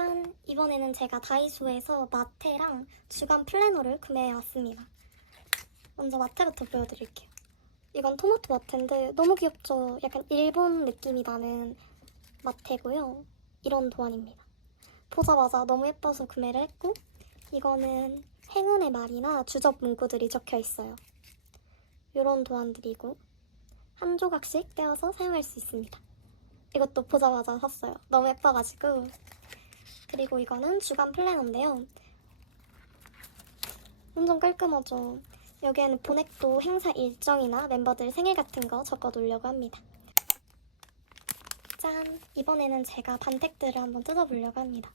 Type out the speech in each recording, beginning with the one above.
짠! 이번에는 제가 다이소에서 마테랑 주간 플래너를 구매해 왔습니다. 먼저 마테부터 보여드릴게요. 이건 토마토 마테인데 너무 귀엽죠? 약간 일본 느낌이 나는 마테고요. 이런 도안입니다. 보자마자 너무 예뻐서 구매를 했고 이거는 행운의 말이나 주접 문구들이 적혀 있어요. 이런 도안들이고 한 조각씩 떼어서 사용할 수 있습니다. 이것도 보자마자 샀어요. 너무 예뻐가지고 그리고 이거는 주간 플래너인데요. 엄청 깔끔하죠. 여기에는 보넥도 행사 일정이나 멤버들 생일 같은 거 적어 놓으려고 합니다. 짠! 이번에는 제가 반택들을 한번 뜯어보려고 합니다.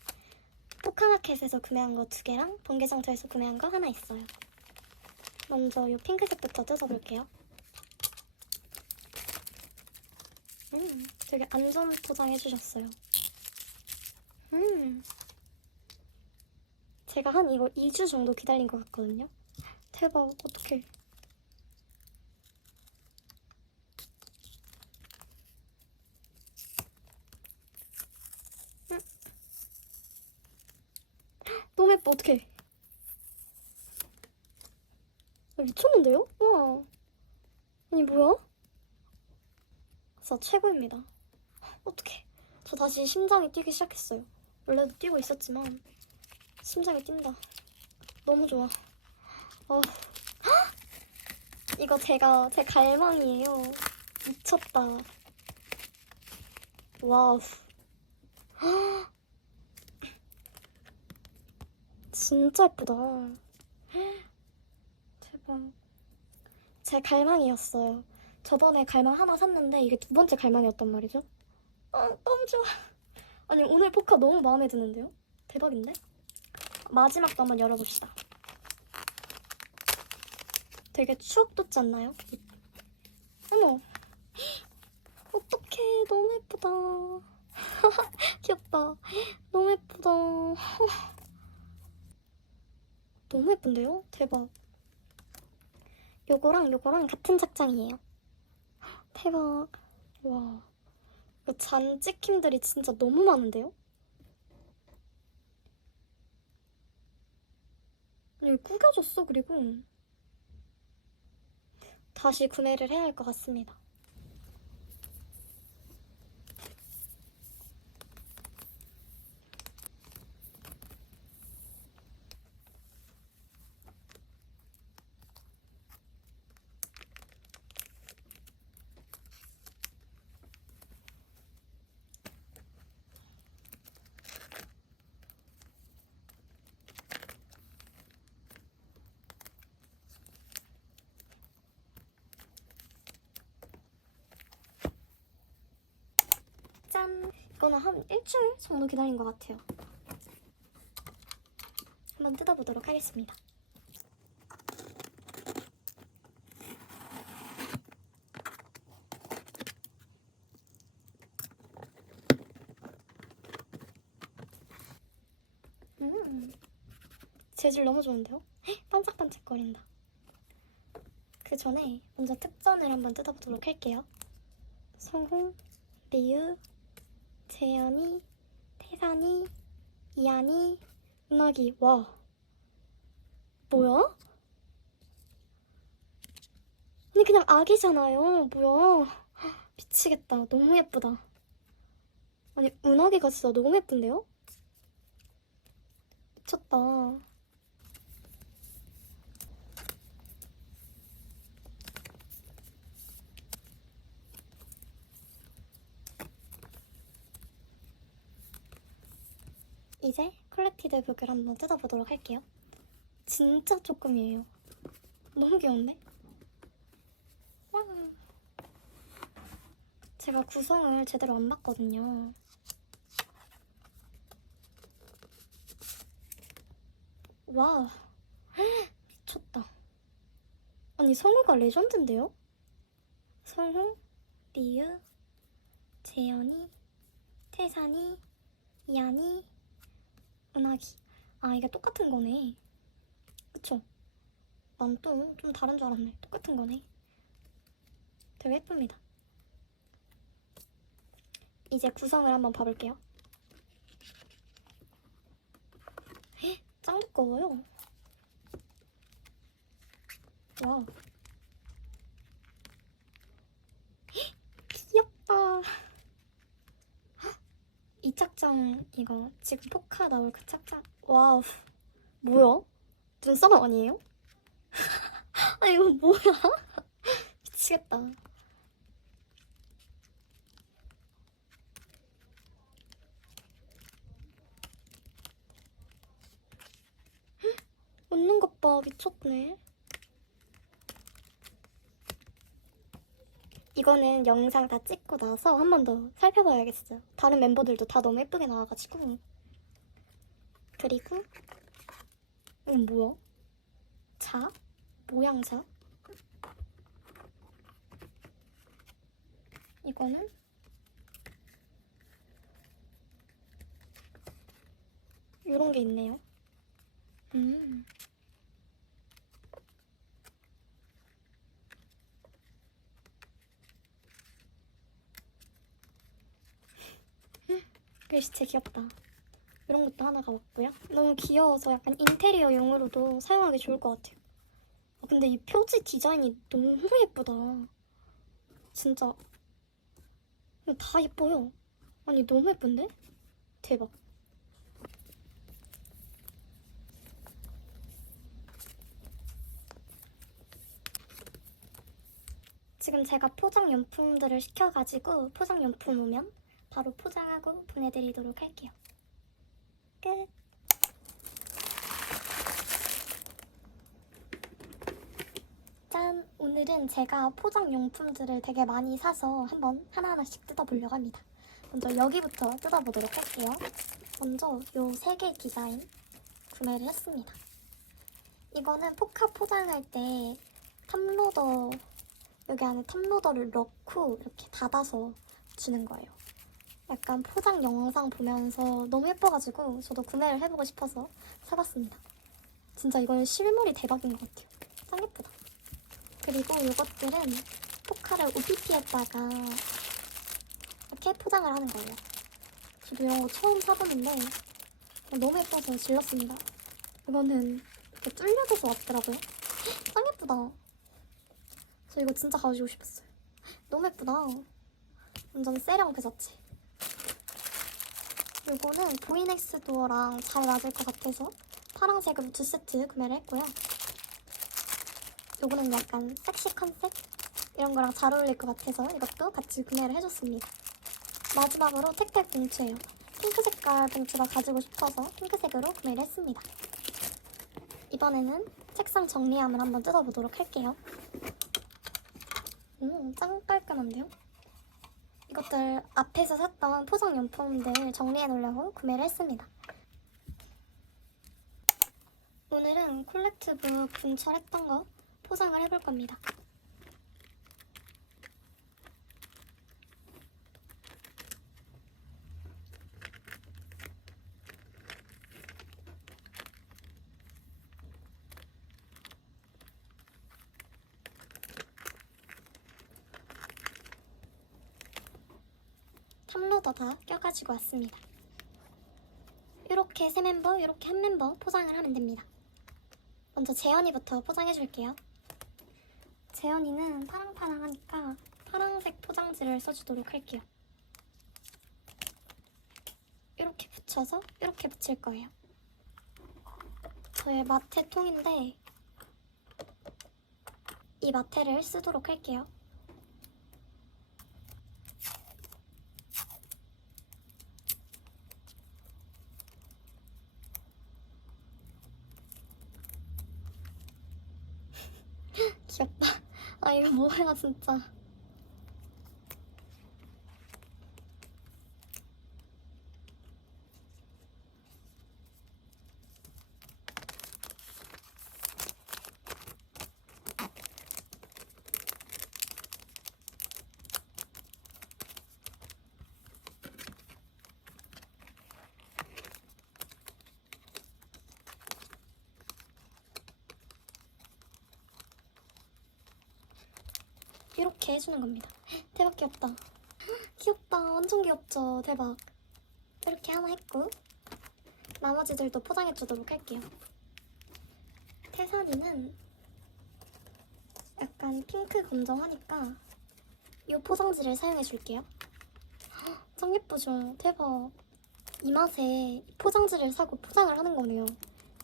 포카마켓에서 구매한 거 두 개랑 번개장터에서 구매한 거 하나 있어요. 먼저 이 핑크색부터 뜯어볼게요. 음, 되게 안전 포장해주셨어요. 음. 제가 한 이거 2주 정도 기다린 것 같거든요. 대박, 어떡해. 음. 너무 예뻐, 어떡해. 아, 미쳤는데요? 우와. 아니, 뭐야? 진짜 최고입니다. 어떡해. 저 다시 심장이 뛰기 시작했어요. 원래도 뛰고 있었지만 심장이 뛴다. 너무 좋아. 어. 이거 제가 제 갈망이에요. 미쳤다. 와우. 진짜 예쁘다. 대박. 제 갈망이었어요. 저번에 갈망 하나 샀는데 이게 두 번째 갈망이었단 말이죠. 아, 너무 좋아. 아니, 오늘 포카 너무 마음에 드는데요? 대박인데? 마지막도 한번 열어봅시다. 되게 추억 돋지 않나요? 어머. 어떡해. 너무 예쁘다. 귀엽다. 너무 예쁘다. 너무 예쁜데요? 대박. 요거랑 요거랑 같은 착장이에요. 대박. 와. 이거 잔 찍힘들이 진짜 너무 많은데요? 아니, 구겨졌어, 그리고. 다시 구매를 해야 할 것 같습니다. 짠! 이거는 한 일주일 정도 기다린 것 같아요. 한번 뜯어보도록 하겠습니다. 음, 재질 너무 좋은데요? 헉, 반짝반짝거린다. 그 전에 먼저 특전을 한번 뜯어보도록 할게요. 성홍, 리우, 재현이, 태산이, 이한이, 은하기. 와. 뭐야? 아니 그냥 아기잖아요. 뭐야? 미치겠다. 너무 예쁘다. 아니 은하기가 진짜 너무 예쁜데요? 미쳤다. 이제 컬렉티드 북을 한번 뜯어보도록 할게요. 진짜 조금이에요. 너무 귀여운데? 와. 제가 구성을 제대로 안 봤거든요. 와. 미쳤다. 아니, 성우가 레전드인데요? 성우, 리우, 재현이, 태산이, 이한이, 은하기. 아, 이게 똑같은 거네. 그쵸? 난 또 좀 다른 줄 알았네. 똑같은 거네. 되게 예쁩니다. 이제 구성을 한번 봐볼게요. 짱 두꺼워요. 와. 귀엽다. 헉, 이 착장 이거 지금 포카 나올 그 착장. 와우. 뭐야? 눈사람 아니에요? 아 이거 뭐야? 미치겠다. 웃는 것 봐, 미쳤네. 이거는 영상 다 찍고 나서 한 번 더 살펴봐야겠어요. 다른 멤버들도 다 너무 예쁘게 나와가지고. 그리고, 이건 뭐야? 자? 모양자? 이거는 이런 게 있네요. 음. 글씨체 귀엽다. 이런 것도 하나가 왔고요. 너무 귀여워서 약간 인테리어용으로도 사용하기 좋을 것 같아요. 아, 근데 이 표지 디자인이 너무 예쁘다. 진짜. 다 예뻐요. 아니, 너무 예쁜데? 대박. 지금 제가 포장 용품들을 시켜가지고 포장 용품 오면 바로 포장하고 보내드리도록 할게요. 끝. 짠! 오늘은 제가 포장용품들을 되게 많이 사서 한번 하나하나씩 뜯어보려고 합니다. 먼저 여기부터 뜯어보도록 할게요. 먼저 요 세 개 디자인 구매를 했습니다. 이거는 포카 포장할 때 탑로더 여기 안에 탑로더를 넣고 이렇게 닫아서 주는 거예요. 약간 포장 영상 보면서 너무 예뻐가지고 저도 구매를 해보고 싶어서 사봤습니다. 진짜 이건 실물이 대박인 것 같아요. 짱 예쁘다. 그리고 이것들은 포카를 OPP에다가 이렇게 포장을 하는 거예요. 저도 이런 거 처음 사보는데 너무 예뻐서 질렀습니다. 이거는 이렇게 뚫려져서 왔더라고요. 짱 예쁘다. 저 이거 진짜 가지고 싶었어요. 너무 예쁘다. 완전 세령 그 자체. 요거는 보이넥스 도어랑 잘 맞을 것 같아서 파란색으로 두 세트 구매를 했고요. 요거는 약간 섹시 컨셉? 이런 거랑 잘 어울릴 것 같아서 이것도 같이 구매를 해줬습니다. 마지막으로 택배 봉투예요. 핑크 색깔 봉투가 가지고 싶어서 핑크색으로 구매를 했습니다. 이번에는 책상 정리함을 한번 뜯어보도록 할게요. 오, 짱 깔끔한데요? 이것들 앞에서 샀던 포장 용품들 정리해 놓으려고 구매를 했습니다. 오늘은 콜렉트북 분철했던 거 포장을 해볼 겁니다. 탑로더 다 껴가지고 왔습니다. 이렇게 세 멤버, 이렇게 한 멤버 포장을 하면 됩니다. 먼저 재현이부터 포장해줄게요. 재현이는 파랑파랑하니까 파랑색 포장지를 써주도록 할게요. 이렇게 붙여서 이렇게 붙일 거예요. 저의 마테 통인데 이 마테를 쓰도록 할게요. 귀엽다. 아 이거 뭐야 진짜. 이렇게 해주는 겁니다. 대박 귀엽다. 귀엽다. 완전 귀엽죠? 대박. 이렇게 하나 했고 나머지들도 포장해 주도록 할게요. 태산이는 약간 핑크 검정하니까 이 포장지를 사용해 줄게요. 헉, 짱 예쁘죠? 대박. 이 맛에 이 포장지를 사고 포장을 하는 거네요.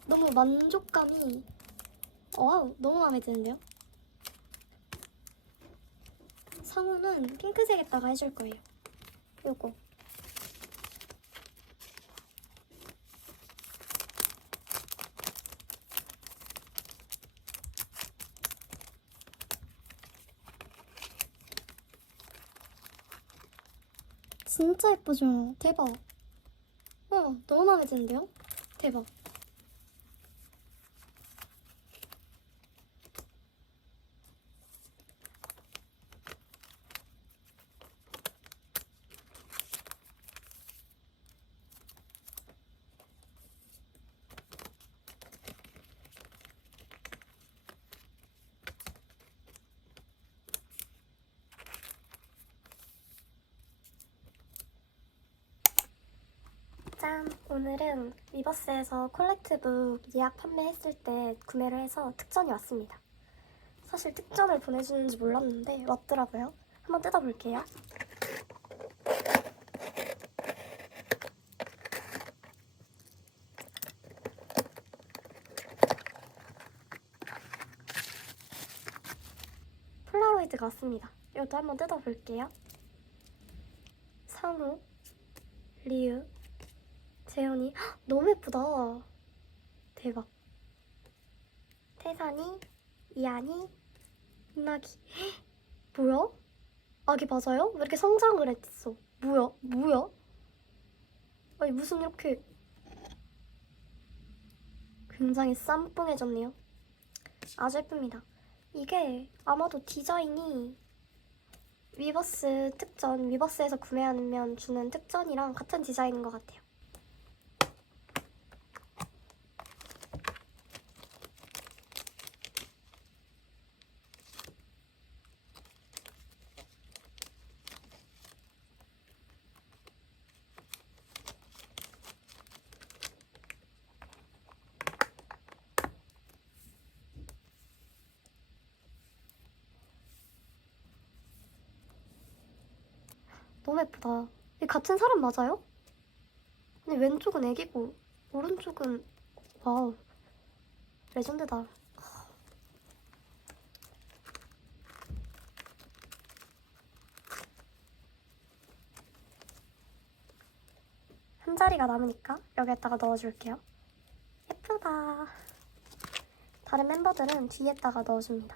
너무 만족감이 와우 너무 마음에 드는데요? 상우는 핑크색에다가 해줄 거예요. 요거. 진짜 예쁘죠? 대박. 어, 너무 마음에 드는데요? 대박. 짠! 오늘은 위버스에서 콜렉트북 예약 판매했을 때 구매를 해서 특전이 왔습니다. 사실 특전을 보내주는지 몰랐는데 왔더라고요. 한번 뜯어볼게요. 폴라로이드가 왔습니다. 이것도 한번 뜯어볼게요. 상우, 리우, 재현이 헉, 너무 예쁘다. 대박. 태산이, 이안이. 헉, 뭐야? 아기 맞아요? 왜 이렇게 성장을 했어? 뭐야? 뭐야? 아니 무슨 이렇게 굉장히 쌈뽕해졌네요. 아주 예쁩니다. 이게 아마도 디자인이 위버스 특전, 위버스에서 구매하면 주는 특전이랑 같은 디자인인 것 같아요. 너무 예쁘다. 이 같은 사람 맞아요? 근데 왼쪽은 애기고 오른쪽은 와우 레전드다. 한 자리가 남으니까 여기에다가 넣어줄게요. 예쁘다. 다른 멤버들은 뒤에다가 넣어줍니다.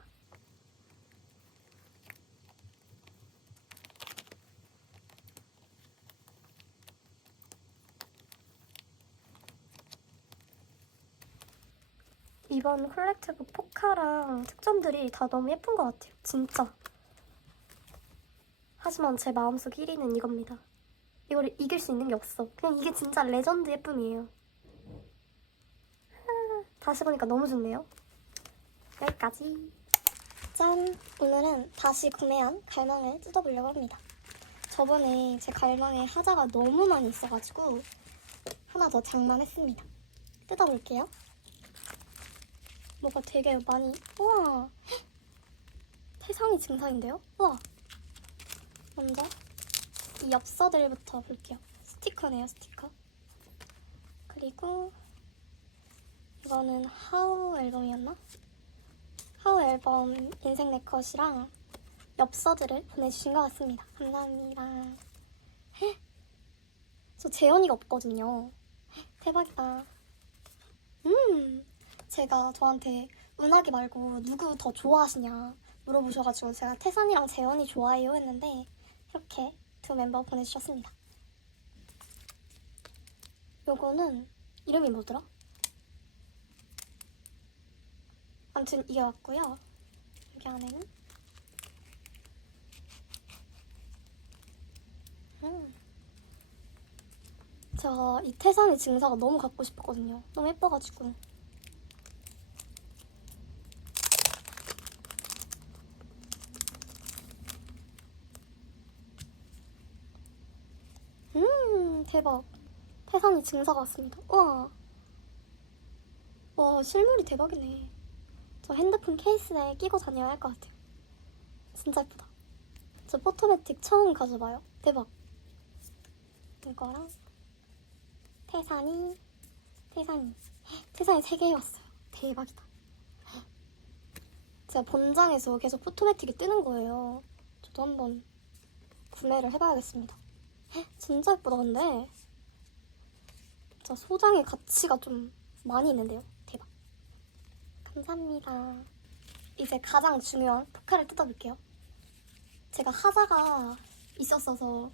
이번 콜렉트북 포카랑 특전들이 다 너무 예쁜 것 같아요. 진짜. 하지만 제 마음속 1위는 이겁니다. 이걸 이길 수 있는 게 없어. 그냥 이게 진짜 레전드 예쁨이에요. 아, 다시 보니까 너무 좋네요. 여기까지. 짠! 오늘은 다시 구매한 갈망을 뜯어보려고 합니다. 저번에 제 갈망에 하자가 너무 많이 있어가지고 하나 더 장만했습니다. 뜯어볼게요. 뭐가 되게 많이 우와 헉! 태상이 증상인데요? 우와 먼저 이 엽서들부터 볼게요 스티커네요 스티커 그리고 이거는 하우 앨범이었나? 하우 앨범 인생 네컷이랑 엽서들을 보내주신 것 같습니다 감사합니다 헉! 저 재현이가 없거든요 헉, 대박이다 음 제가 저한테 은하기 말고 누구 더 좋아하시냐 물어보셔가지고 제가 태산이랑 재현이 좋아해요 했는데 이렇게 두 멤버 보내주셨습니다. 요거는 이름이 뭐더라? 아무튼 이게 왔고요. 여기 안에는 음. 제가 이 태산이 증사가 너무 갖고 싶었거든요. 너무 예뻐가지고. 음, 대박. 태산이 증사가 왔습니다. 우와. 와, 실물이 대박이네. 저 핸드폰 케이스에 끼고 다녀야 할 것 같아요. 진짜 예쁘다. 저 포토매틱 처음 가져봐요. 대박. 이거랑 태산이, 태산이. 태산이 3개 왔어요. 대박이다. 제가 본장에서 계속 포토매틱이 뜨는 거예요. 저도 한번 구매를 해봐야겠습니다. 진짜 예쁘다, 근데. 진짜 소장의 가치가 좀 많이 있는데요. 대박. 감사합니다. 이제 가장 중요한 포카를 뜯어볼게요. 제가 하자가 있었어서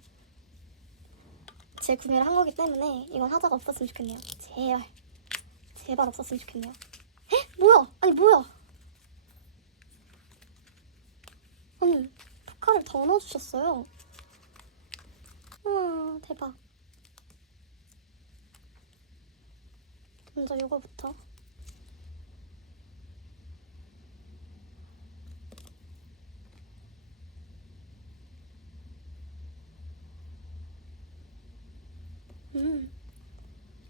제 구매를 한 거기 때문에 이건 하자가 없었으면 좋겠네요. 제발. 제발 없었으면 좋겠네요. 에? 뭐야? 아니 뭐야? 아니 포카를 더 넣어주셨어요. 대박. 먼저 요거부터. 음.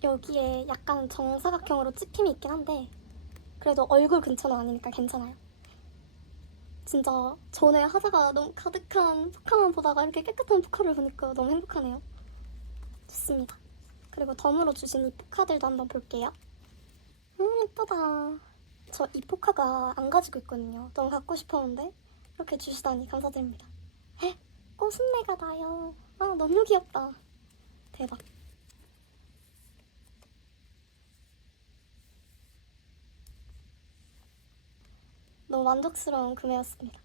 여기에 약간 정사각형으로 찍힘이 있긴 한데 그래도 얼굴 근처는 아니니까 괜찮아요. 진짜 전에 하자가 너무 가득한 포카만 보다가 이렇게 깨끗한 포카를 보니까 너무 행복하네요. 좋습니다. 그리고 덤으로 주신 이 포카들도 한번 볼게요. 음 예쁘다. 저 이 포카가 안 가지고 있거든요. 너무 갖고 싶었는데 이렇게 주시다니 감사드립니다. 에? 꽃순내가 나요. 아 너무 귀엽다. 대박. 너무 만족스러운 구매였습니다.